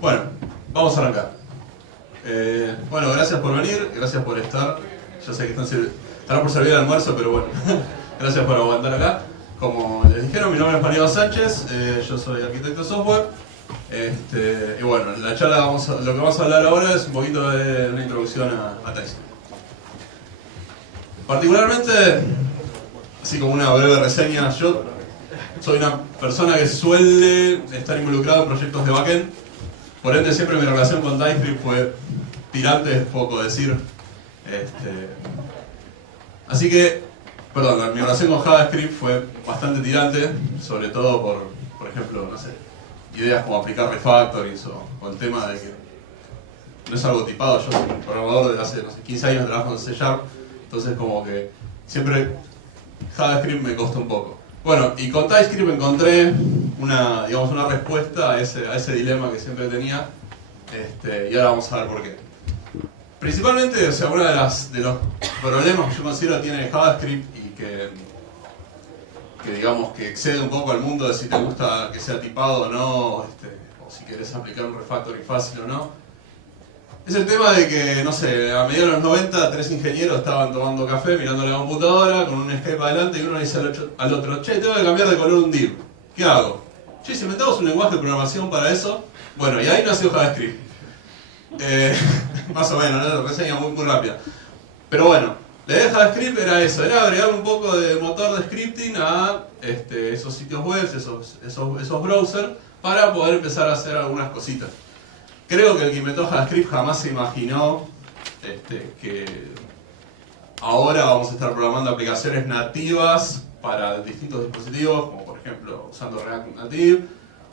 Bueno, vamos a arrancar. Bueno, gracias por venir, gracias por estar. Yo sé que estarán por servir el almuerzo, pero bueno, gracias por aguantar acá. Como les dijeron, mi nombre es Mario Sánchez, yo soy arquitecto de software. Y bueno, la charla lo que vamos a hablar ahora es un poquito de una introducción a TypeScript. Particularmente, así como una breve reseña, yo soy una persona que suele estar involucrado en proyectos de backend. Por ende, siempre mi relación con TypeScript fue tirante, es poco decir. Así que, perdón, mi relación con JavaScript fue bastante tirante, sobre todo por ejemplo, no sé, ideas como aplicar refactorings o el tema de que no es algo tipado. Yo soy un programador de hace, no sé, 15 años trabajando en C#, entonces como que siempre JavaScript me costó un poco. Bueno, y con TypeScript encontré una respuesta a ese dilema que siempre tenía, y ahora vamos a ver por qué. Principalmente, o sea, uno de los problemas que yo considero que tiene JavaScript y que digamos que excede un poco al mundo de si te gusta que sea tipado o no, o si querés aplicar un refactoring fácil o no, es el tema de que, no sé, a mediados de los 90, 3 ingenieros estaban tomando café, mirando la computadora, con un Skype adelante, y uno le dice al otro, che, tengo que cambiar de color un div. ¿Qué hago? Che, si inventamos un lenguaje de programación para eso. Bueno, y ahí nació JavaScript. Más o menos, ¿no? Reseña muy rápida. Pero bueno, la idea de JavaScript era eso, era agregar un poco de motor de scripting a esos sitios web, esos browsers, para poder empezar a hacer algunas cositas. Creo que el que inventó JavaScript jamás se imaginó que ahora vamos a estar programando aplicaciones nativas para distintos dispositivos, como por ejemplo usando React Native,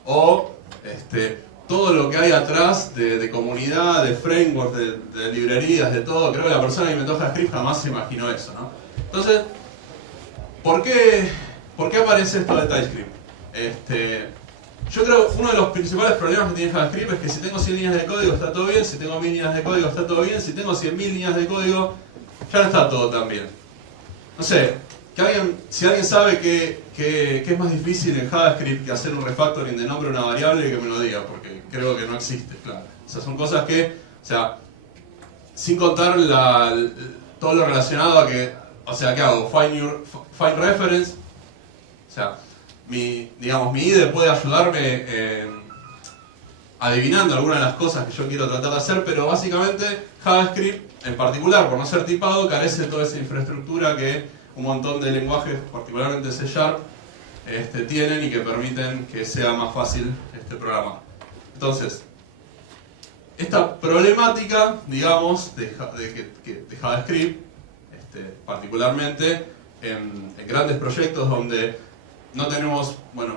o todo lo que hay atrás de comunidad, de frameworks, de librerías, de todo. Creo que la persona que inventó JavaScript jamás se imaginó eso, ¿no? Entonces, ¿por qué aparece esto de TypeScript? Yo creo que uno de los principales problemas que tiene JavaScript es que si tengo 100 líneas de código está todo bien, si tengo 1000 líneas de código está todo bien, si tengo 100.000 líneas de código ya no está todo tan bien. No sé, si alguien sabe que es más difícil en JavaScript que hacer un refactoring de nombre a una variable, que me lo diga, porque creo que no existe, claro. O sea, son cosas que, o sea, sin contar todo lo relacionado a que, o sea, ¿qué hago? Find reference, o sea, mi IDE puede ayudarme adivinando algunas de las cosas que yo quiero tratar de hacer, pero básicamente JavaScript, en particular, por no ser tipado, carece de toda esa infraestructura que un montón de lenguajes, particularmente C#, tienen y que permiten que sea más fácil programar. Entonces, esta problemática, digamos, de JavaScript, particularmente en grandes proyectos donde no tenemos, bueno,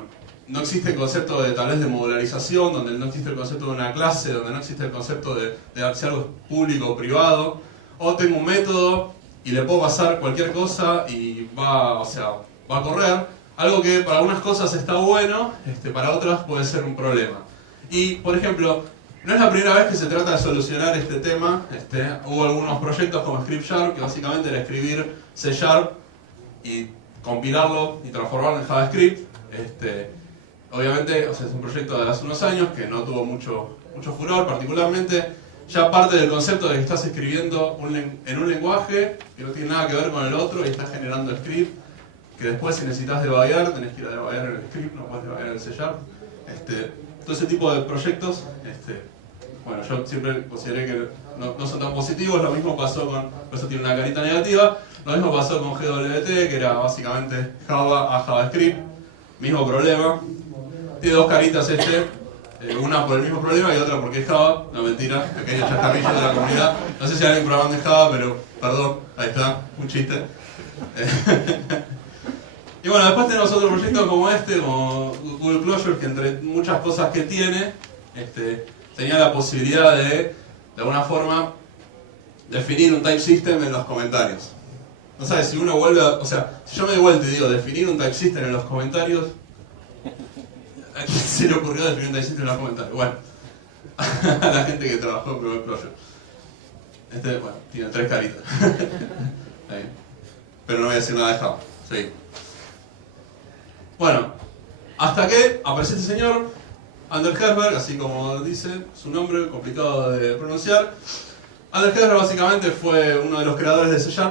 no existe el concepto de tal vez de modularización, donde no existe el concepto de una clase, donde no existe el concepto de si algo es público o privado, o tengo un método y le puedo pasar cualquier cosa y va a correr, algo que para algunas cosas está bueno, para otras puede ser un problema. Y, por ejemplo, no es la primera vez que se trata de solucionar este tema. Hubo algunos proyectos como ScriptSharp, que básicamente era escribir C# y compilarlo y transformarlo en JavaScript. Obviamente, o sea, es un proyecto de hace unos años que no tuvo mucho furor, particularmente ya parte del concepto de que estás escribiendo en un lenguaje que no tiene nada que ver con el otro y estás generando script, que después si necesitas debuguear, tenés que ir a debuguear en el script, no puedes debuguar en el C#. Todo ese tipo de proyectos, bueno, yo siempre consideré que no son tan positivos. Lo mismo pasó por eso tiene una carita negativa. Lo mismo pasó con GWT, que era básicamente Java a JavaScript. Mismo problema. Tiene dos caritas una por el mismo problema y otra porque es Java. No, mentira, pequeño chascarrillo de la comunidad. No sé si hay alguien programando en Java, pero perdón, ahí está, un chiste. Y bueno, después tenemos otro proyecto como como Google Closure, que entre muchas cosas que tiene, tenía la posibilidad de alguna forma, definir un type system en los comentarios. No sabes, si uno vuelve o sea, si yo me doy vuelta y digo definir un type system en los comentarios, ¿a quién se le ocurrió definir un type system en los comentarios? Bueno, a la gente que trabajó en Google Closure. Bueno, tiene 3 caritas. Pero no voy a decir nada de Java. Sí. Bueno, hasta que aparece este señor Anders Hejlberg, así como dice su nombre, complicado de pronunciar. Anders Hejlberg básicamente fue uno de los creadores de C#,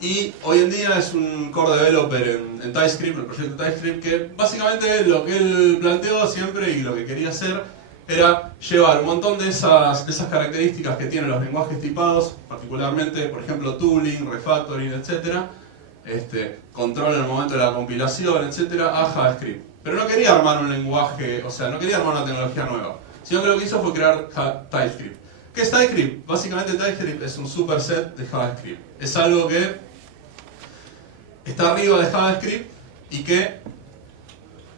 y hoy en día es un core developer en TypeScript, el proyecto TypeScript, que básicamente lo que él planteó siempre y lo que quería hacer era llevar un montón de esas características que tienen los lenguajes tipados, particularmente, por ejemplo, tooling, refactoring, etc., control en el momento de la compilación, etc., a JavaScript. Pero no quería armar un lenguaje, o sea, no quería armar una tecnología nueva, sino que lo que hizo fue crear TypeScript. ¿Qué es TypeScript? Básicamente TypeScript es un superset de JavaScript. Es algo que está arriba de JavaScript y que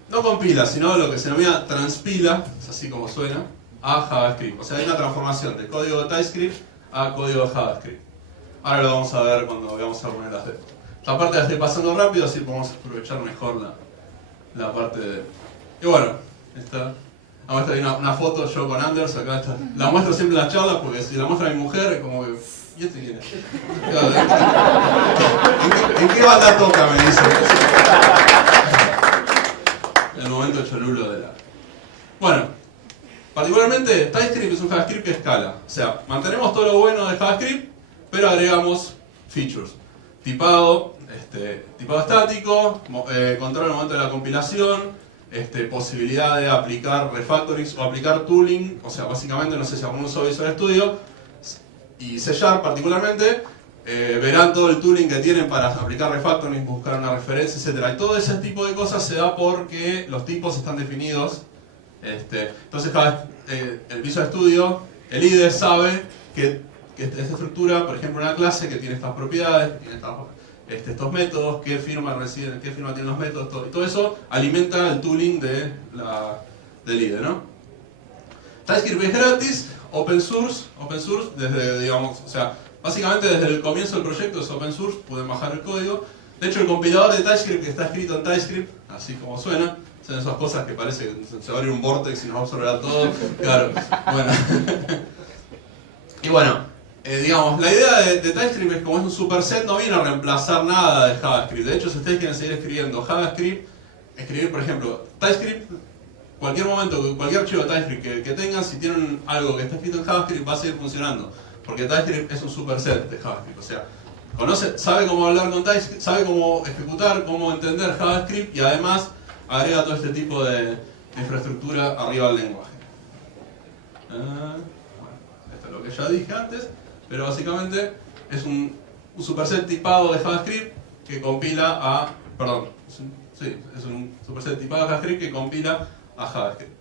no compila, sino lo que se denomina transpila, es así como suena, a JavaScript. O sea, hay una transformación de código de TypeScript a código de JavaScript. Ahora lo vamos a ver cuando veamos algunas de las de esto. Esta parte la estoy pasando rápido, así podemos aprovechar mejor la parte de... Y bueno, vamos a tener una foto yo con Anders, acá está. La muestro siempre en las charlas, porque si la muestro a mi mujer es como que... ¿Y este quién es? ¿En qué banda toca? Me dice. El momento cholulo de la... Bueno, particularmente TypeScript es un JavaScript que escala. O sea, mantenemos todo lo bueno de JavaScript, pero agregamos features. Tipado estático, control en el momento de la compilación, posibilidad de aplicar refactorings o aplicar tooling. O sea, básicamente, no sé si alguno usa Visual Studio y C# particularmente, verán todo el tooling que tienen para aplicar refactoring, buscar una referencia, etc. Y todo ese tipo de cosas se da porque los tipos están definidos. Entonces, el Visual Studio, el IDE sabe que esta estructura, por ejemplo, una clase que tiene estas propiedades, tiene estos métodos, qué firma tienen los métodos, y todo eso alimenta el tooling del IDE, ¿no? TypeScript es gratis, open source desde, digamos, o sea, básicamente desde el comienzo del proyecto es open source, pueden bajar el código. De hecho, el compilador de TypeScript que está escrito en TypeScript, así como suena, son esas cosas que parece que se va a abrir un vortex y nos va a absorber todo. Claro, bueno. Y bueno, digamos, la idea de TypeScript es como es un superset, no viene a reemplazar nada de JavaScript. De hecho, si ustedes quieren seguir escribiendo JavaScript, escribir, por ejemplo, TypeScript, cualquier momento, cualquier archivo de TypeScript que tengan, si tienen algo que está escrito en JavaScript, va a seguir funcionando. Porque TypeScript es un superset de JavaScript. O sea, sabe cómo hablar con TypeScript, sabe cómo ejecutar, cómo entender JavaScript y además agrega todo este tipo de infraestructura arriba del lenguaje. Bueno, esto es lo que ya dije antes, pero básicamente es un superset tipado de JavaScript que compila a... Perdón, es un superset tipado de JavaScript que compila a JavaScript.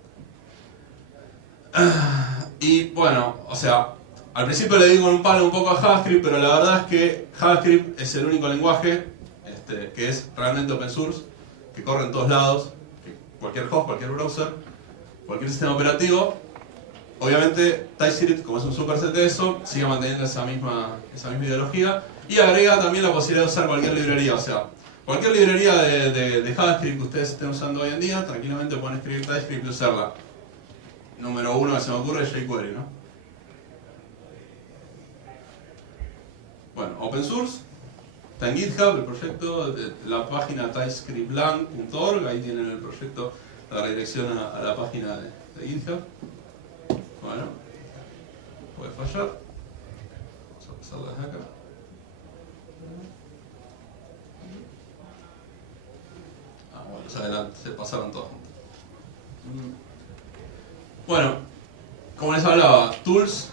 Y bueno, o sea, al principio le digo en un palo un poco a JavaScript, pero la verdad es que JavaScript es el único lenguaje que es realmente open source, que corre en todos lados, que cualquier host, cualquier browser, cualquier sistema operativo. Obviamente TypeScript, como es un superset de eso, sigue manteniendo esa misma ideología y agrega también la posibilidad de usar cualquier librería. O sea, cualquier librería de JavaScript que ustedes estén usando hoy en día, tranquilamente pueden escribir TypeScript y usarla. Número uno que se me ocurre es jQuery, ¿no? Bueno, open source, está en GitHub el proyecto, la página typescriptlang.org, ahí tienen el proyecto, la redirección a la página de GitHub. Bueno, puede fallar. Vamos a pasar desde acá. Bueno, se pasaron todos juntos. Bueno, como les hablaba, tools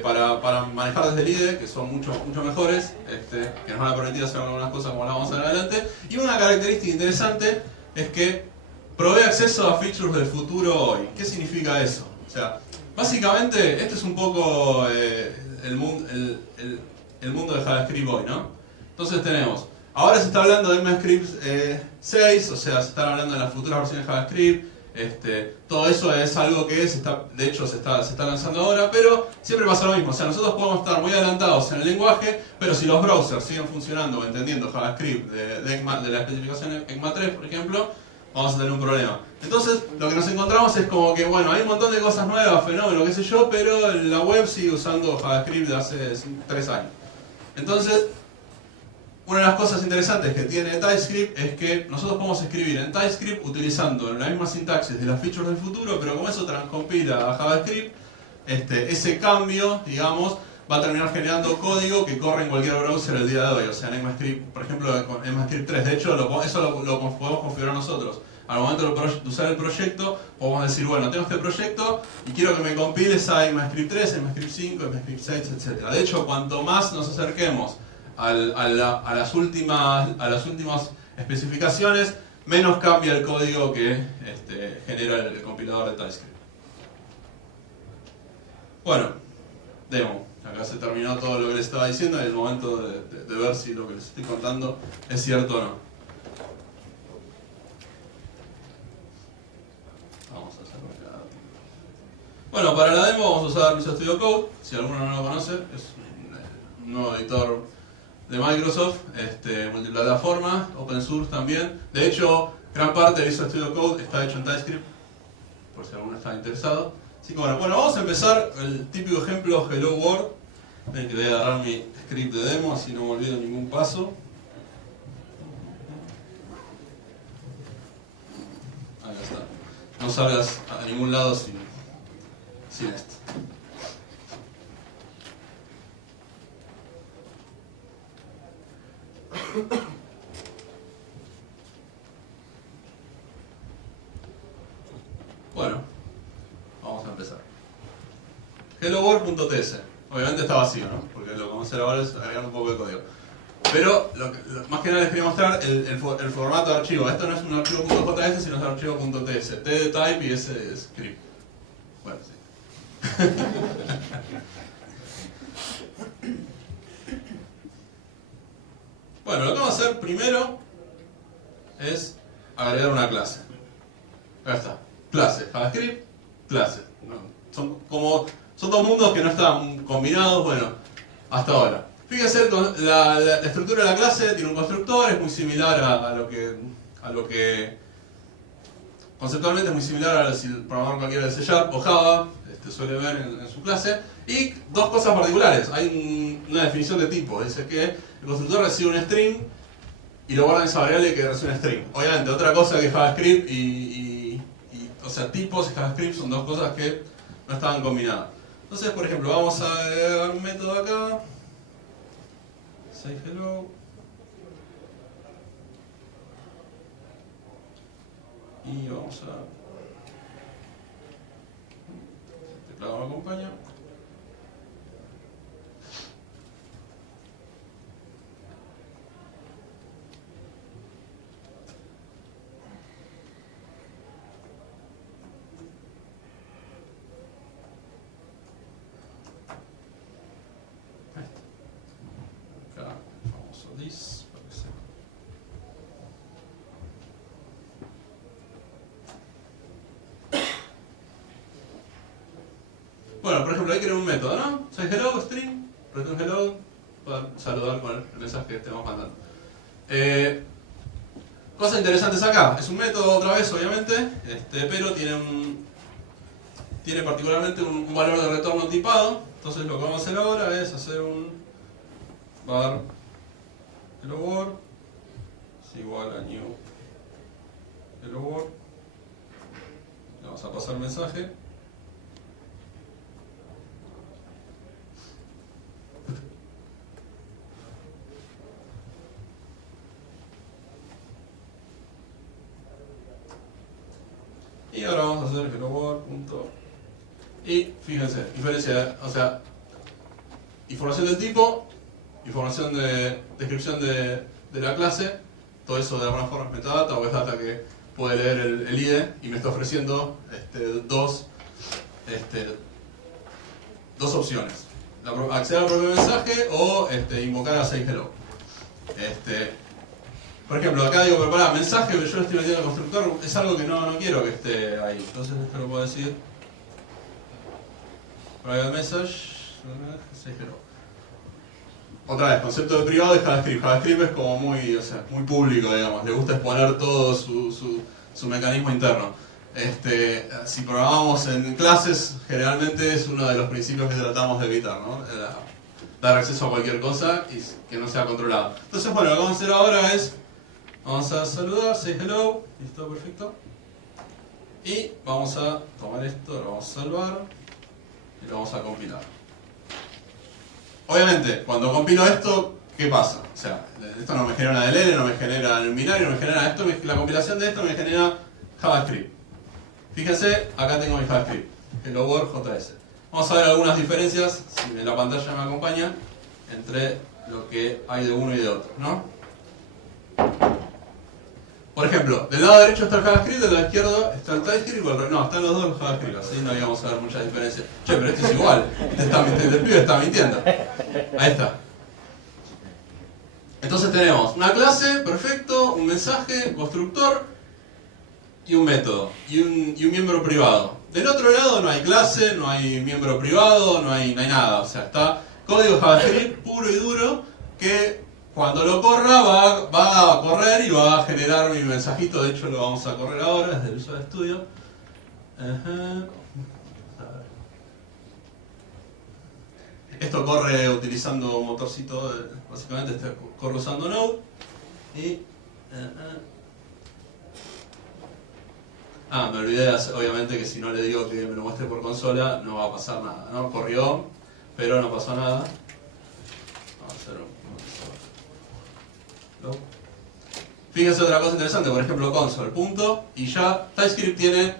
para manejar desde el IDE, que son mucho mejores, que nos van a permitir hacer algunas cosas como las vamos a ver adelante. Y una característica interesante es que provee acceso a features del futuro hoy. ¿Qué significa eso? O sea, básicamente este es un poco el mundo de JavaScript hoy, ¿no? Entonces tenemos, ahora se está hablando de MScript 6, o sea, se están hablando de las futuras versiones de JavaScript. Todo eso es algo que se está lanzando ahora, pero siempre pasa lo mismo. O sea, nosotros podemos estar muy adelantados en el lenguaje, pero si los browsers siguen funcionando o entendiendo JavaScript de la especificación ECMA 3, por ejemplo, vamos a tener un problema. Entonces, lo que nos encontramos es como que, bueno, hay un montón de cosas nuevas, fenómenos, qué sé yo, pero la web sigue usando JavaScript de hace 3 años. Entonces, Una de las cosas interesantes que tiene TypeScript es que nosotros podemos escribir en TypeScript utilizando la misma sintaxis de las features del futuro, pero como eso transcompila a JavaScript, ese cambio, digamos, va a terminar generando código que corre en cualquier browser el día de hoy. O sea, en ECMAScript, por ejemplo, con ECMAScript 3, de hecho, eso lo podemos configurar nosotros. Al momento de usar el proyecto, podemos decir, bueno, tengo este proyecto y quiero que me compiles a ECMAScript 3, ECMAScript 5, ECMAScript 6, etc. De hecho, cuanto más nos acerquemos a las últimas especificaciones, menos cambia el código que genera el compilador de TypeScript. Bueno, demo. Acá se terminó todo lo que les estaba diciendo y es el momento de ver si lo que les estoy contando es cierto o no. Vamos a hacerlo acá. Bueno, para la demo vamos a usar Visual Studio Code. Si alguno no lo conoce, es un nuevo editor de Microsoft, multiplataforma, open source también. De hecho, gran parte de Visual Studio Code está hecho en TypeScript, por si alguno está interesado. Así que bueno, vamos a empezar el típico ejemplo Hello World. Ven que voy a agarrar mi script de demo, así no me olvido ningún paso. Ahí está. No salgas a ningún lado sin esto. Bueno, vamos a empezar. HelloWorld.ts. Obviamente está vacío, ¿no? Porque lo que vamos a hacer ahora es agregar un poco de código. Pero más que nada les quería mostrar el formato de archivo. Esto no es un archivo .js, sino es un archivo .ts. T de type y S de script. Bueno, sí. Bueno, lo que vamos a hacer primero es agregar una clase. Acá está. Clase. JavaScript, clase. Son dos mundos que no están combinados, bueno, hasta ahora. Fíjense, la estructura de la clase tiene un constructor, es muy similar a lo que conceptualmente es muy similar a si el programador cualquiera de C# o Java suele ver en su clase. Y dos cosas particulares. Hay una definición de tipo. Dice que el constructor recibe un string y lo guarda en esa variable que recibe un string. Obviamente, otra cosa que JavaScript o sea, tipos y JavaScript son dos cosas que no estaban combinadas. Entonces, por ejemplo, vamos a agregar un método acá. Say hello. Y vamos a... el teclado me acompaña. Bueno, por ejemplo, ahí creo un método, ¿no? Say hello, string, return hello, para saludar con el mensaje que estemos mandando. Cosas interesantes acá. Es un método otra vez, obviamente, pero tiene particularmente un valor de retorno tipado. Entonces lo que vamos a hacer ahora es hacer un var hello world es igual a new hello world. Le vamos a pasar el mensaje. Y ahora vamos a hacer hello world. Y fíjense, diferencia, o sea, información del tipo, información de descripción de la clase, todo eso de alguna forma es metadata o es data que puede leer el IDE y me está ofreciendo dos opciones. Acceder al propio mensaje o invocar a sayHello. Por ejemplo, acá digo, pero pará, mensaje que yo le estoy metiendo al constructor es algo que no quiero que esté ahí. Entonces esto lo puedo decir. Private message, sayHello. Otra vez, concepto de privado de JavaScript. JavaScript es como muy público, digamos. Le gusta exponer todo su mecanismo interno. Si programamos en clases, generalmente es uno de los principios que tratamos de evitar, ¿no? dar acceso a cualquier cosa y que no sea controlado. Entonces, bueno, lo que vamos a hacer ahora es, vamos a saludar, say hello, listo, perfecto. Y vamos a tomar esto, lo vamos a salvar y lo vamos a compilar. Obviamente, cuando compilo esto, ¿qué pasa? O sea, esto no me genera una DLL, no me genera el binario, no me genera esto, la compilación de esto me genera JavaScript. Fíjense, acá tengo mi JavaScript, Hello World JS. Vamos a ver algunas diferencias, si en la pantalla me acompaña, entre lo que hay de uno y de otro, ¿no? Por ejemplo, del lado derecho está el JavaScript, del lado izquierdo está el TypeScript, no, están los dos los JavaScript, así no íbamos a ver muchas diferencias. Che, pero este es igual, el pibe está mintiendo. Ahí está. Entonces tenemos una clase, perfecto, un mensaje, constructor y un método, y un miembro privado. Del otro lado no hay clase, no hay miembro privado, no hay nada, o sea, está código JavaScript puro y duro que cuando lo corra va a correr y va a generar mi mensajito. De hecho lo vamos a correr ahora desde el Visual Studio. Esto corre utilizando un motorcito, básicamente corre usando Node. Y me olvidé de hacer, obviamente que si no le digo que me lo muestre por consola no va a pasar nada, ¿no? Corrió, pero no pasó nada. Vamos a hacer un... Fíjense otra cosa interesante, por ejemplo console, punto, y ya TypeScript tiene,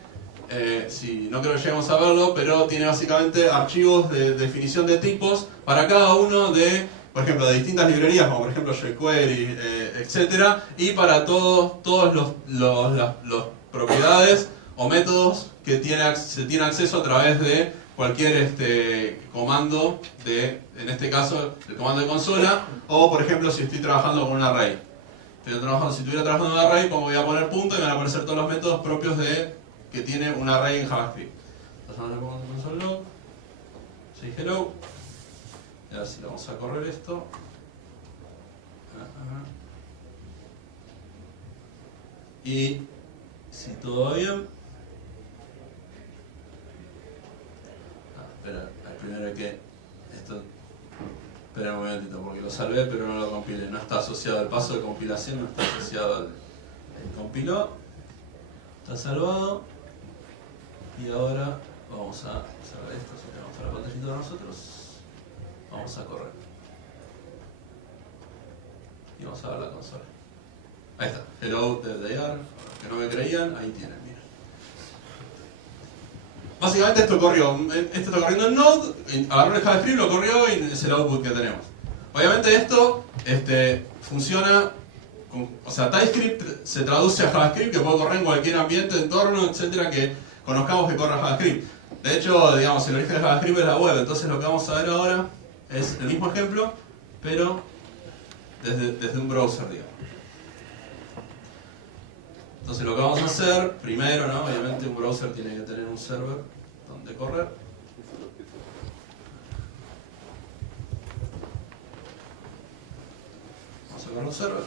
si no creo que lleguemos a verlo, pero tiene básicamente archivos de definición de tipos para cada uno de, por ejemplo, de distintas librerías, como por ejemplo jQuery, etcétera, y para todos los propiedades o métodos que se tiene acceso a través de cualquier comando en este caso, el comando de consola, o por ejemplo si estoy trabajando con un array. Si estuviera trabajando en un array, voy a poner punto y me van a aparecer todos los métodos propios que tiene un array en JavaScript. Entonces vamos a poner console log, say hello, y ahora sí vamos a correr esto. Y si todo va bien, espera, primero hay que espera un momentito porque lo salvé pero no lo compilé, no está asociado al paso de compilación, no está asociado al compiló, está salvado y ahora vamos a cerrar esto, si tenemos la pantallita de nosotros, vamos a correr y vamos a ver la consola. Ahí está, hello DDR, que no me creían, ahí tienen, miren. Básicamente esto está corriendo en Node, agarró el JavaScript, lo corrió y es el output que tenemos. Obviamente esto funciona, o sea, TypeScript se traduce a JavaScript que puede correr en cualquier ambiente, entorno, etcétera, que conozcamos que corra JavaScript. De hecho, digamos, el origen de JavaScript es la web, entonces lo que vamos a ver ahora es el mismo ejemplo, pero desde un browser, digamos. Entonces lo que vamos a hacer, primero, ¿no? Obviamente un browser tiene que tener un server donde correr. Vamos a correr un server.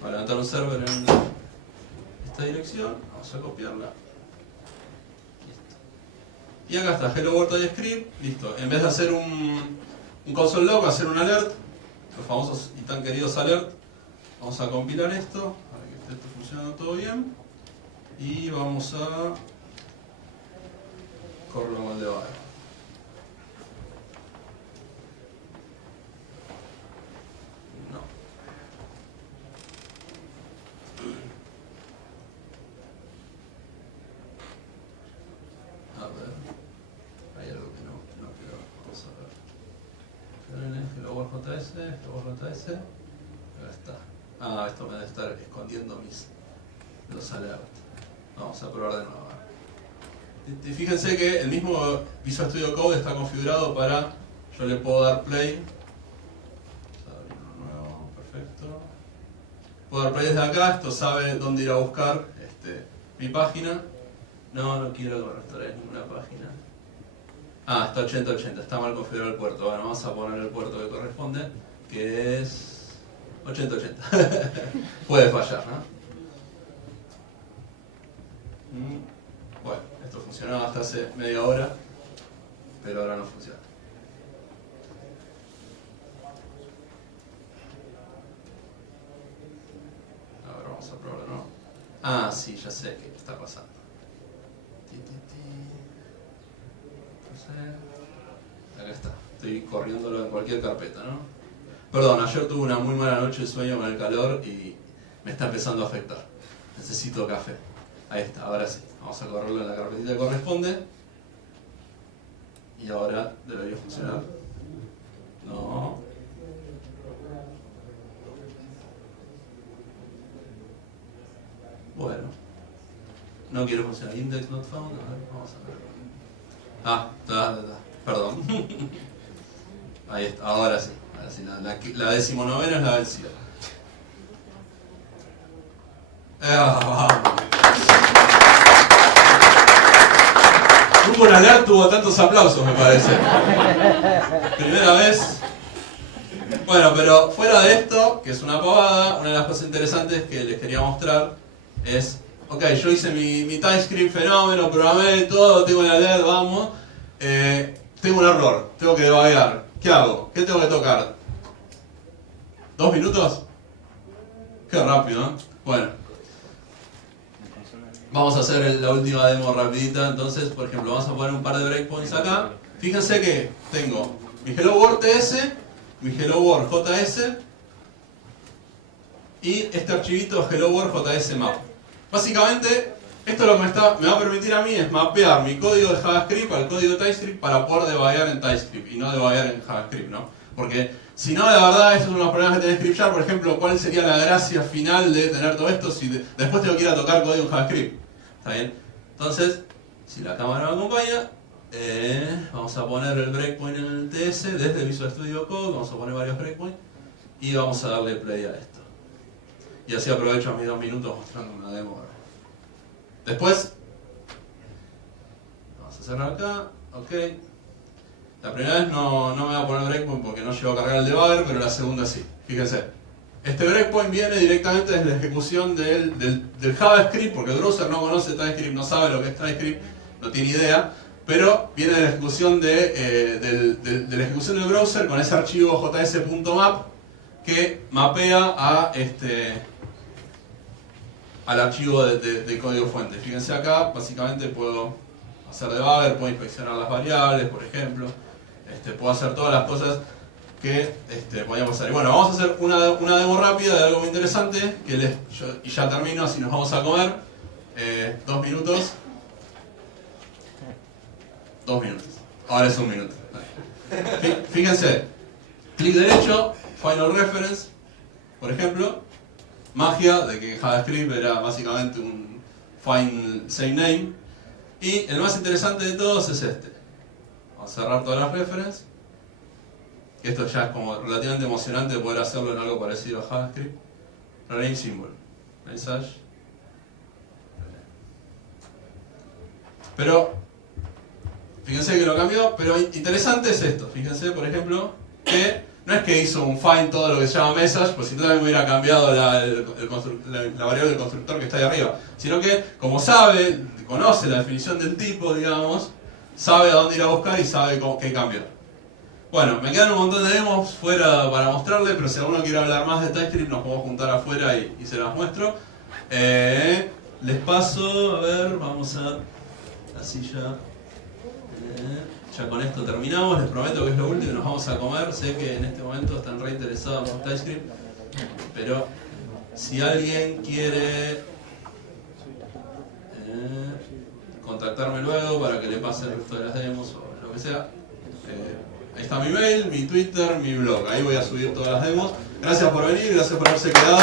Para levantar un server en esta dirección, vamos a copiarla. Listo. Y acá está, Hello World TypeScript, listo. En vez de hacer un console log, hacer un alert, los famosos y tan queridos alert. Vamos a compilar esto para que esté funcionando todo bien y vamos a correrlo con el de barra. No. A ver, hay algo que no quiero. Vamos a ver. Hello World JS, Hello World JS. Acá está. Esto me debe estar escondiendo los alerts. Vamos a probar de nuevo. Fíjense que el mismo Visual Studio Code está configurado para, yo le puedo dar play. Vamos a abrir uno nuevo, perfecto. Puedo dar play desde acá, esto sabe dónde ir a buscar mi página. No quiero que me restaure ninguna página. Está 8080, está mal configurado el puerto. Bueno, vamos a poner el puerto que corresponde, que es 8080. Puede fallar, ¿no? Bueno, esto funcionaba hasta hace media hora. pero ahora no funciona. A ver, vamos a probarlo, ¿no? Ah, sí, ya sé qué está pasando. Acá está, estoy corriéndolo en cualquier carpeta, ¿no? Perdón, ayer tuve una muy mala noche de sueño con el calor y me está empezando a afectar. Necesito café. Ahí está, ahora sí. Vamos a correrlo en la carpetita que corresponde. Y ahora debería funcionar. No. Bueno. No quiere funcionar. Index not found. A ver, vamos a ver. Ah, perdón. Ahí está, ahora sí. Ahora sí. La 19ª es la vencida. Vamos. Nunca un alert tuvo tantos aplausos, me parece. Primera vez. Bueno, pero fuera de esto, que es una pavada, una de las cosas interesantes que les quería mostrar es, ok, yo hice mi TypeScript fenómeno, programé todo, tengo el alert, vamos. Tengo un error, tengo que debuguear. ¿Qué hago? ¿Qué tengo que tocar? ¿2 minutos? Qué rápido, ¿no? Bueno. Vamos a hacer la última demo rapidita, entonces, por ejemplo, vamos a poner un par de breakpoints acá. Fíjense que tengo mi Hello World TS, mi Hello World JS y este archivito Hello World JS Map. Básicamente, esto lo que me va a permitir a mí es mapear mi código de JavaScript al código de TypeScript para poder debuguear en TypeScript y no debuguear en JavaScript, ¿no? Porque si no, la verdad, estos son los problemas que tiene Scriptjar. Por ejemplo, ¿cuál sería la gracia final de tener todo esto si después tengo que ir a tocar código en JavaScript? ¿Está bien? Entonces, si la cámara me acompaña, vamos a poner el breakpoint en el TS desde Visual Studio Code, vamos a poner varios breakpoints y vamos a darle play a esto. Y así aprovecho mis 2 minutos mostrando una demo. Después, vamos a cerrar acá, ok. La primera vez no me voy a poner breakpoint porque no llevo a cargar el debugger, pero la segunda sí. Fíjense. Este breakpoint viene directamente desde la ejecución del JavaScript, porque el browser no conoce TypeScript, no sabe lo que es TypeScript, no tiene idea, pero viene de la ejecución de la ejecución del browser con ese archivo js.map que mapea al archivo de código fuente. Fíjense acá, básicamente puedo hacer debugger, puedo inspeccionar las variables, por ejemplo, puedo hacer todas las cosas que podíamos hacer. Y bueno, vamos a hacer una demo rápida de algo muy interesante y ya termino, así nos vamos a comer. 2 minutos. 2 minutos. Ahora es 1 minuto. Fíjense, clic derecho, Final Reference, por ejemplo. Magia de que JavaScript era básicamente un Find Same Name. Y el más interesante de todos es este. Vamos a cerrar todas las references. Esto ya es como relativamente emocionante poder hacerlo en algo parecido a JavaScript. Rename symbol. Message. Pero, fíjense que lo cambió, pero interesante es esto. Fíjense, por ejemplo, que no es que hizo un find todo lo que se llama message, pues si no también hubiera cambiado la variable del constructor que está ahí arriba. Sino que, como sabe, conoce la definición del tipo, digamos, sabe a dónde ir a buscar y sabe qué cambiar. Bueno, me quedan un montón de demos fuera para mostrarles, pero si alguno quiere hablar más de TypeScript nos podemos juntar afuera y se las muestro. Les paso, a ver, vamos a... Así ya... ya con esto terminamos, les prometo que es lo último y nos vamos a comer. Sé que en este momento están re interesados en TypeScript, pero si alguien quiere contactarme luego para que le pase el resto de las demos o lo que sea, ahí está mi mail, mi Twitter, mi blog. Ahí voy a subir todas las demos. Gracias por venir, gracias por haberse quedado.